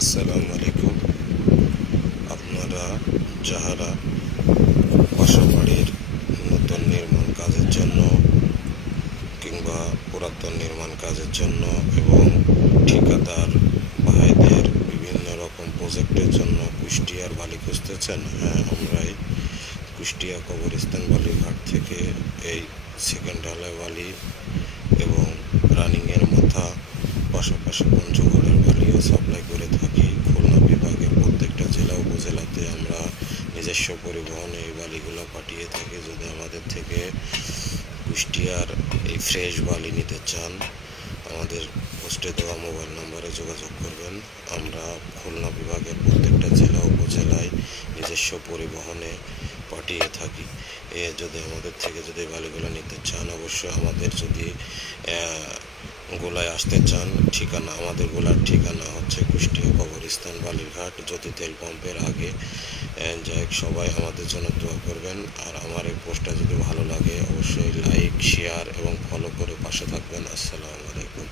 আসসালামু আলাইকুম। আপনারা যাহারা বাসাবাড়ির নতুন নির্মাণ কাজের জন্য কিংবা পুরাতন নির্মাণ কাজের জন্য এবং ঠিকাদার ভাইদের বিভিন্ন রকম প্রজেক্টের জন্য কুষ্টিয়ার বালি খুঁজতেছেন, হ্যাঁ, আমরাই কুষ্টিয়া কবরস্থান বালিঘাট থেকে এই সেকেন্ড ঢালাই বালি এবং রানিংয়ের মাথা, পাশাপাশি পঞ্চগড়ের বালিও সাপ্লাই করে থাকি। খুলনা বিভাগের প্রত্যেকটা জেলা উপজেলাতে আমরা নিজস্ব পরিবহনে এই বালিগুলো পাঠিয়ে থাকি। যদি আমাদের থেকে কুষ্টিয়ার এই ফ্রেশ বালি নিতে চান, আমাদের পোস্টে দেওয়া মোবাইল নম্বরে যোগাযোগ করবেন। আমরা খুলনা বিভাগের প্রত্যেকটা জেলা উপজেলায় নিজস্ব পরিবহনে পাঠিয়ে থাকি। যদি আমাদের থেকে যদি বালিগুলো নিতে চান, অবশ্যই আমাদের যদি গোলায় আসতে চান, ঠিকানা আমাদের গোলার ঠিকানা হচ্ছে কুষ্টিয়া কবরস্থান বালিঘাট, জ্যোতি তেল পাম্পের আগে। যাই হোক, সবাই আমাদের জন্য দোয়া করবেন। আর আমার এই পোস্টটা যদি ভালো লাগে অবশ্যই লাইক, শেয়ার এবং ফলো করে পাশে থাকবেন। আসসালামু আলাইকুম।